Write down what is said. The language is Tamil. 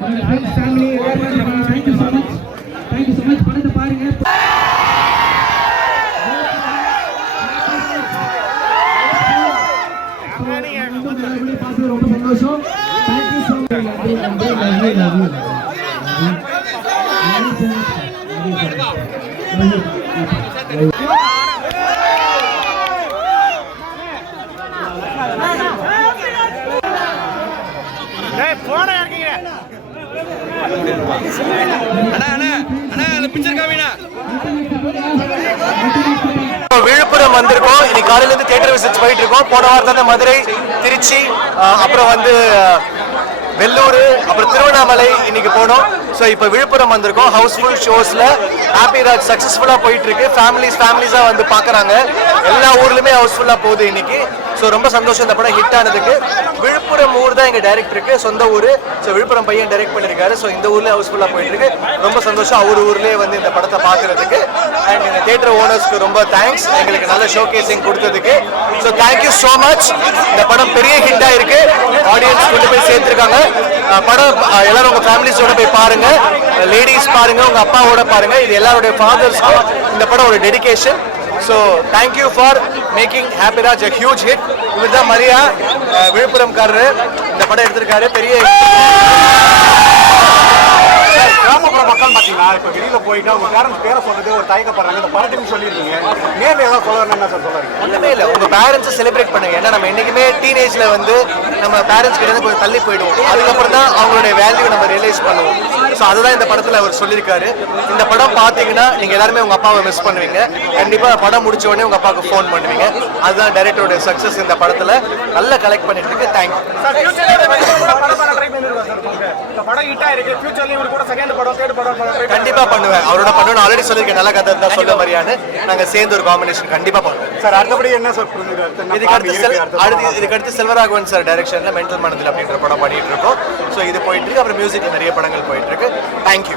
Family thank you so much. Thank you so much. படத்தை பாருங்க. ரொம்ப சந்தோஷம். Thank you so much. விழுப்புரம் வந்திருக்கோம். இன்னைக்கு காலையில இருந்து தியேட்டர் விசிட்ஸ் போயிட்டு இருக்கோம். போன வாரத்தில் மதுரை, திருச்சி, அப்புறம் வந்து வெள்ளூர், அப்புறம் திருவண்ணாமலை இன்னைக்கு போனோம். ஸோ இப்போ விழுப்புரம் வந்திருக்கோம். ஹவுஸ்ஃபுல் ஷோஸில் ஹாப்பி ராஜ் சக்ஸஸ்ஃபுல்லாக போயிட்டு இருக்கு. ஃபேமிலிஸாக வந்து பார்க்குறாங்க. எல்லா ஊர்லையுமே ஹவுஸ்ஃபுல்லாக போகுது இன்னைக்கு. ஸோ ரொம்ப சந்தோஷம் இந்த படம் ஹிட் ஆனதுக்கு. விழுப்புரம் ஊர் தான் எங்கள் டைரக்டருக்கு சொந்த ஊர். ஸோ விழுப்புரம் பையன் டைரக்ட் பண்ணியிருக்காரு. ஸோ இந்த ஊர்லேயே ஹவுஸ்ஃபுல்லாக போயிட்டு இருக்கு. ரொம்ப சந்தோஷம் அவர் ஊர்லேயே வந்து இந்த படத்தை பார்க்கறதுக்கு. அண்ட் இந்த தியேட்டர் ஓனர்ஸ்க்கு ரொம்ப தேங்க்ஸ் எங்களுக்கு நல்ல ஷோ கேசிங் கொடுத்ததுக்கு. So thank you so much. இந்த படம் பெரிய ஹிட்டாக இருக்கு. ஆடியன்ஸ் கொண்டு போய் சேர்த்துருக்காங்க. படம் எல்லாரும் உங்கள் ஃபேமிலிஸோட போய் பாருங்க. லேடிஸ் பாருங்க, உங்கள் அப்பாவோட பாருங்க. இது எல்லாருடைய ஃபாதர்ஸ்க்கும் இந்த படம் ஒரு dedication. So thank you for making happy Raj a huge hit. இவர் தான் மரியா, விழுப்புரம்காரரு. இந்த படம் எடுத்திருக்காரு. பெரிய கிராமப்புற மக்கள் பார்த்தீங்கன்னா இப்போ வெளியில் போயிட்டு அவங்க பேரண்ட்ஸ் பேரை சொல்றது ஒரு தயக்கப்படுறாங்க. இந்த படத்துக்கு சொல்லியிருக்கீங்க. நேரில் ஏதாவது சொல்லணும் என்ன சார் சொல்லுறீங்க? ஒன்றுமே இல்லை. உங்கள் பேரண்ட்ஸை செலிப்ரேட் பண்ணுங்க. ஏன்னா நம்ம என்றைக்குமே டீனேஜில் வந்து நம்ம பேரண்ட்ஸ் கிட்ட கொஞ்சம் தள்ளி போயிடுவோம். அதுக்கப்புறம் தான் அவங்களுடைய வேல்யூ நம்ம ரியலைஸ் பண்ணுவோம். ஸோ அதுதான் இந்த படத்தில் அவர் சொல்லியிருக்காரு. இந்த படம் பார்த்தீங்கன்னா நீங்கள் எல்லாருமே உங்கள் அப்பாவை மிஸ் பண்ணுவீங்க. கண்டிப்பாக படம் முடிச்ச உடனே உங்கள் அப்பாவுக்கு ஃபோன் பண்ணுவீங்க. அதுதான் டைரக்டருடைய சக்ஸஸ். இந்த படத்தில் நல்லா கலெக்ட் பண்ணிட்டு இருக்கு. தேங்க்யூ. கண்டிப்பா பண்ணுவேன். அவரோட பண்ணணும் ஆல்ரெடி சொல்லியிருக்கேன். நல்ல கதை தான் சொல்ல மாதிரியான நாங்கள் சேர்ந்து ஒரு காம்பினேஷன் கண்டிப்பா பண்ணுவோம் சார். அடுத்தபடி என்ன சார்? இதுக்கடுத்து செல்வராகவன் சார் டைரக்ஷன்ல மென்டல் மனதில் அப்படின்ற படம் பண்ணிட்டு இருக்கோம். ஸோ இது போயிட்டு இருக்கு. அப்புறம் மியூசிக்ல நிறைய படங்கள் போயிட்டு இருக்கு. தேங்க்யூ.